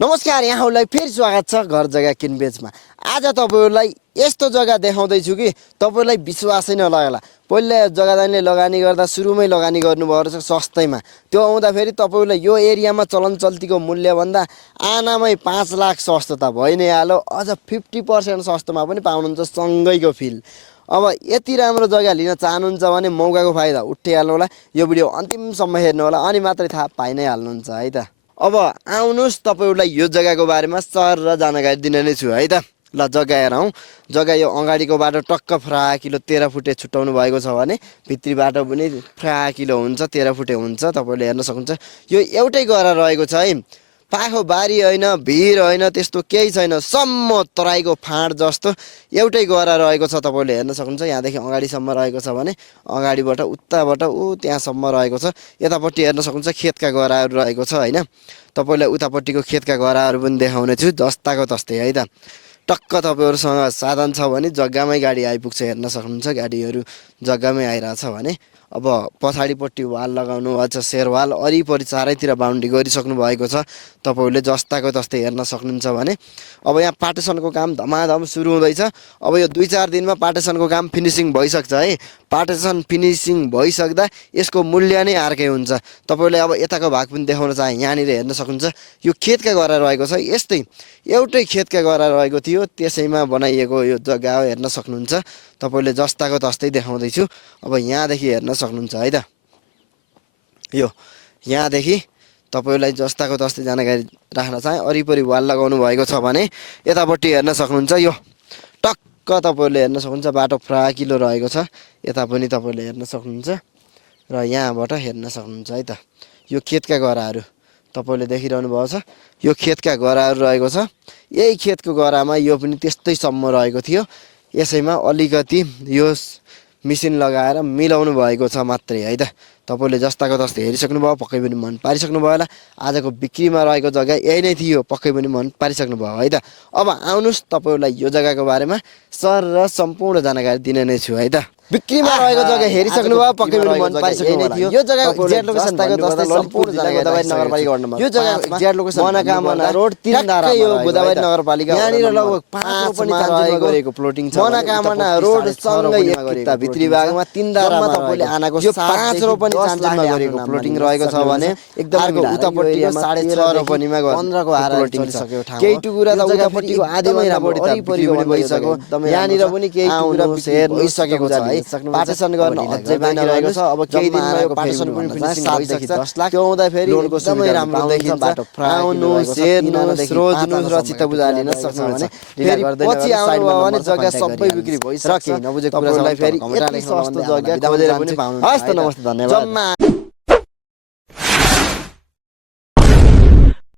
नमस्कार, यहाँहरूलाई फेरि स्वागत छ घर जग्गा किनबेचमा। आज तपाईँहरूलाई यस्तो जग्गा देखाउँदैछु कि तपाईँलाई विश्वासै नलाग्ला। पहिला जग्गादारले लगानी गर्दा सुरुमै लगानी गर्नुभयो रहेछ सस्तैमा। त्यो आउँदाखेरि तपाईँलाई यो एरियामा चलन चल्तीको मूल्यभन्दा आनामै 5 लाख सस्तो त भइ नै हाल्यो। अझ 50% सस्तोमा पनि पाउनुहुन्छ सँगैको फिल। अब यति राम्रो जग्गा लिन चाहनुहुन्छ भने मौकाको फाइदा उठाइहाल्नु होला। यो भिडियो अन्तिमसम्म हेर्नु होला, अनि मात्रै थाहा पाइ नै हाल्नुहुन्छ है त। अब आउनुहोस्, तपाईँहरूलाई यो जग्गाको बारेमा सर र जानकारी दिने नै छु है त। ल जग्गा हेरौँ। जग्गा यो अगाडिको बाटो टक्क फ्राकिलो 13 फुटे छुट्याउनु भएको छ भने भित्री बाटो पनि फ्राकिलो हुन्छ, 13 फुटे हुन्छ। तपाईँले हेर्न सक्नुहुन्छ यो एउटै गरा रहेको छ है। पाखो बारी होइन, भिर होइन, त्यस्तो केही छैन। सम्म तराईको फाँड जस्तो एउटै गरा रहेको छ। तपाईँले हेर्न सक्नुहुन्छ यहाँदेखि अगाडिसम्म रहेको छ भने अगाडिबाट उताबाट त्यहाँसम्म रहेको छ। यतापट्टि हेर्न सक्नुहुन्छ खेतका गराहरू रहेको छ होइन। तपाईँलाई उतापट्टिको खेतका गराहरू पनि देखाउने छु जस्ताको तस्तै है त। टक्क तपाईँहरूसँग साधन छ भने जग्गामै गाडी आइपुग्छ। हेर्न सक्नुहुन्छ गाडीहरू जग्गामै आइरहेछ भने। अब पछाडिपट्टि वाल लगाउनु भएको छ, सेरवाल वरिपरि चारैतिर बााउन्ड्री गरिसक्नु भएको छ। तपाईँहरूले जस्ताको तस्तै हेर्न सक्नुहुन्छ भने अब यहाँ पार्टिसनको काम धमाधम सुरु हुँदैछ। अब यो 2-4 दिनमा पार्टिसनको काम फिनिसिङ भइसक्छ है। पार्टिसन फिनिसिङ भइसक्दा यसको मूल्य नै अर्कै हुन्छ। तपाईँले अब यताको भाग पनि देखाउन चाहे यहाँनिर हेर्न सक्नुहुन्छ यो खेतका गरा रहेको छ। यस्तै एउटै खेतका गरा रहेको थियो, त्यसैमा बनाइएको यो जग्गा हो। हेर्न सक्नुहुन्छ तपाईँले जस्ताको तस्तै देखाउँदैछु। अब यहाँदेखि हेर्न सक्नुहुन्छ है त। यो यहाँदेखि तपाईँलाई जस्ताको तस्तै जानकारी राख्न चाहे वरिपरि वाल लगाउनु भएको छ भने यतापट्टि हेर्न सक्नुहुन्छ यो टक्क तपाईँहरूले हेर्न सक्नुहुन्छ बाटो फ्राकिलो रहेको छ। यता पनि तपाईँले हेर्न सक्नुहुन्छ र यहाँबाट हेर्न सक्नुहुन्छ है त। यो खेतका गराहरू तपाईँले देखिरहनु भएको छ। यो खेतका गराहरू रहेको छ। यही खेतको गरामा यो पनि त्यस्तैसम्म रहेको थियो। यसैमा अलिकति यो मिसिन लगाएर मिलाउनु भएको छ मात्रै है त। तपाईँले जस्ताको तस्तै हेरिसक्नुभयो, पक्कै पनि मन पारिसक्नुभयो होला। आजको बिक्रीमा रहेको जग्गा यही नै थियो, पक्कै पनि मन पारिसक्नुभयो है त। अब आउनुहोस्, तपाईँहरूलाई यो जग्गाको बारेमा सर र सम्पूर्ण जानकारी दिने नै छु है त। बिक्रीमा रहेको जग्गा हेरिसक्नुभयो, पक्कै पनि मन पारिसक्नु थियो। यो जग्गा एक्ज्याक्ट लोकेसन तस्तै सम्पूर्ण जानकारी नगरपालिका वार्ड नम्बर। यो जग्गा एक्ज्याक्ट लोकेसन मनोकामना रोड 3 दारा यो गोदावरी नगरपालिका। यहाँनिर लगभग 5 रोपनी गरेको प्लोटिङ छ। मनोकामना रोड सँगै एक भित्री भागमा 3 दारामा तपाईँले आनाको 5 रोपनी चान्चुरमा गरेको प्लोटिङ रहेको छ भने एकदम उतापट्टिको 6.5 रोपनीमा 15 को हारा चलिसक्यो ठाउँ। केही टुकुरा त उतापट्टिको आधीमै वरिपरि पनि भइसक्यो। यहाँनिर पनि केही टुकुरा भइसकेको छ है। पार्टिसन गर्न अझै बाँकी रहेको छ। अब केही दिनमा यो पार्टिसन पनि फिनिसिङ भइसक्छ। 10 लाख त्यो आउँदाखेरि एकदमै राम्रो देखिन्छ। बाटो आउनुहोस्, हेर्नुहोस्, रोज्नुहोस् र चित्त बुझाएर लिन सक्नुहुन्छ भने फेरि पछि आउनुभयो भने जग्गा सबै बिक्री भइसक्छ। नबुझेको कुरालाई फेरि यति सस्तो जग्गा खोजेर पनि पाउनुहुन्छ। हस् त, नमस्ते, धन्यवाद।